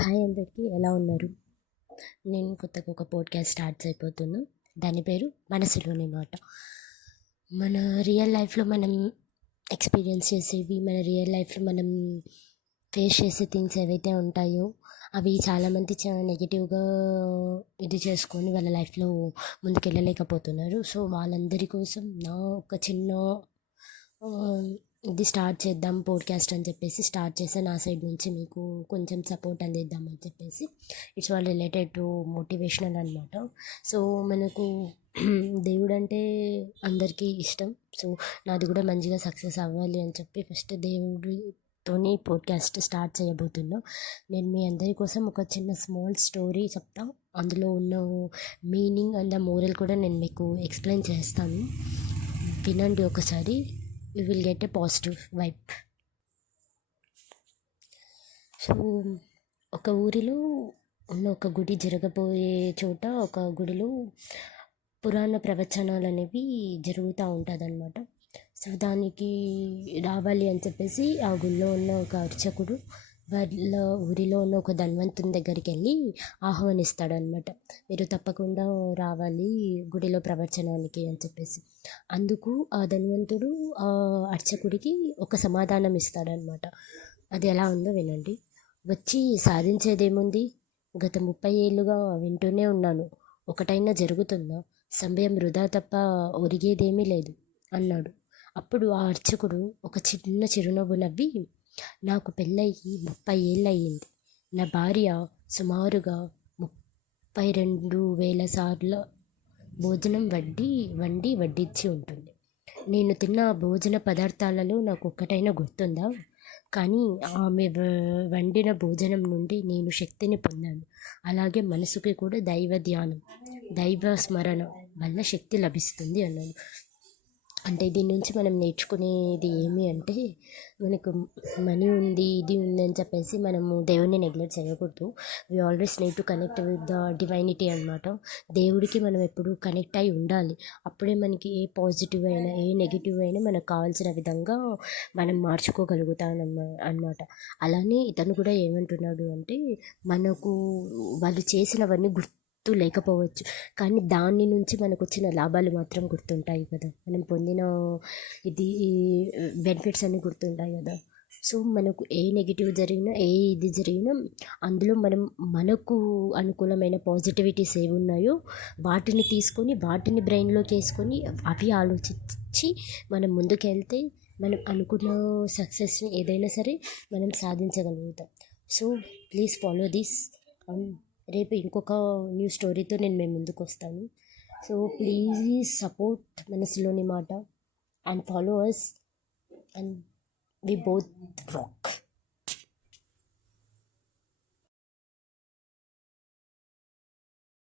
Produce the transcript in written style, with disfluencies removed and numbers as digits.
Hi అందరికీ, ఎలా ఉన్నారు? నేను కొత్తగా ఒక పోడ్కాస్ట్ స్టార్ట్ అయిపోతున్నా. దాని పేరు మనసులోని మాట. మన రియల్ లైఫ్లో మనం ఎక్స్పీరియన్స్ చేసేవి, మన రియల్ లైఫ్లో మనం ఫేస్ చేసే థింగ్స్ ఏవైతే ఉంటాయో అవి చాలామంది నెగిటివ్గా ఇది చేసుకొని వాళ్ళ లైఫ్లో ముందుకెళ్ళలేకపోతున్నారు. సో వాళ్ళందరి కోసం నా ఒక చిన్న ఇది స్టార్ట్ చేద్దాం పోడ్కాస్ట్ అని చెప్పేసి స్టార్ట్ చేసా. నా సైడ్ నుంచి మీకు కొంచెం సపోర్ట్ అందిద్దామని చెప్పేసి. It's all related to motivational అనమాట. సో మనకు దేవుడు అంటే అందరికీ ఇష్టం. సో నాది కూడా మంచిగా సక్సెస్ అవ్వాలి అని చెప్పి ఫస్ట్ దేవుడితోని పోడ్కాస్ట్ స్టార్ట్ చేయబోతున్నా. నేను మీ అందరి కోసం ఒక చిన్న స్మాల్ స్టోరీ చెప్తా. అందులో ఉన్న మీనింగ్ అండ్ ద మోరల్ కూడా నేను మీకు ఎక్స్ప్లెయిన్ చేస్తాను. వినండి ఒకసారి. You will get a positive vibe. So ఒక ఊరిలో ఉన్న ఒక గుడి జరగబోయే చోట ఒక గుడిలో పురాణ ప్రవచనాలు అనేవి జరుగుతూ ఉంటుంది అనమాట. సో దానికి రావాలి అని చెప్పేసి ఆ గుడిలో ఉన్న ఒక అర్చకుడు వాళ్ళ ఊరిలో ఉన్న ఒక ధన్వంతుని దగ్గరికి వెళ్ళి ఆహ్వానిస్తాడనమాట. మీరు తప్పకుండా రావాలి గుడిలో ప్రవచనానికి అని చెప్పేసి. అందుకు ఆ ధన్వంతుడు ఆ అర్చకుడికి ఒక సమాధానం ఇస్తాడనమాట. అది ఎలా ఉందో వినండి. వచ్చి సాధించేదేముంది? గత 30 ఏళ్ళుగా వింటూనే ఉన్నాను. ఒకటైనా జరుగుతుందా? సమయం వృధా తప్ప ఒరిగేదేమీ లేదు అన్నాడు. అప్పుడు ఆ అర్చకుడు ఒక చిన్న చిరునవ్వు నవ్వి, నాకు పెళ్ళయి 30 ఏళ్ళయింది. నా భార్య సుమారుగా 32,000 సార్లు భోజనం వండి వడ్డించి ఉంటుంది. నేను తిన్న భోజన పదార్థాలలో నాకు ఒక్కటైనా గుర్తుందా? కానీ ఆమె వండిన భోజనం నుండి నేను శక్తిని పొందాను. అలాగే మనసుకి కూడా దైవ ధ్యానం, దైవ స్మరణ వల్ల శక్తి లభిస్తుంది అన్నాడు. అంటే దీని నుంచి మనం నేర్చుకునేది ఏమి అంటే, మనకు మనీ ఉంది, ఇది ఉంది అని చెప్పేసి మనము దేవుడిని నెగ్లెక్ట్ చేయకూడదు. We always need to connect with the divinity అనమాట. దేవుడికి మనం ఎప్పుడు కనెక్ట్ అయి ఉండాలి. అప్పుడే మనకి ఏ పాజిటివ్ అయినా ఏ నెగిటివ్ అయినా మనకు కావాల్సిన విధంగా మనం మార్చుకోగలుగుతాం అన్నమాట. అలానే ఇతను కూడా ఏమంటున్నాడు అంటే, మనకు వాళ్ళు చేసినవన్నీ గుర్తు లేకపోవచ్చు, కానీ దాని నుంచి మనకు వచ్చిన లాభాలు మాత్రం గుర్తుంటాయి కదా. మనం పొందిన ఇది బెనిఫిట్స్ అన్నీ గుర్తుంటాయి కదా. సో మనకు ఏ నెగిటివ్ జరిగినా ఏ ఇది జరిగినా అందులో మనకు అనుకూలమైన పాజిటివిటీస్ ఏవి ఉన్నాయో వాటిని తీసుకొని వాటిని బ్రెయిన్లోకి వేసుకొని అవి ఆలోచించి మనం ముందుకెళ్తే మనం అనుకున్న సక్సెస్ని ఏదైనా సరే మనం సాధించగలుగుతాం. So please follow this. రేపు ఇంకొక న్యూ స్టోరీతో నేను మీ ముందుకు వస్తాను. సో ప్లీజ్ సపోర్ట్ మనసులోని మాట and follow us and we both rock.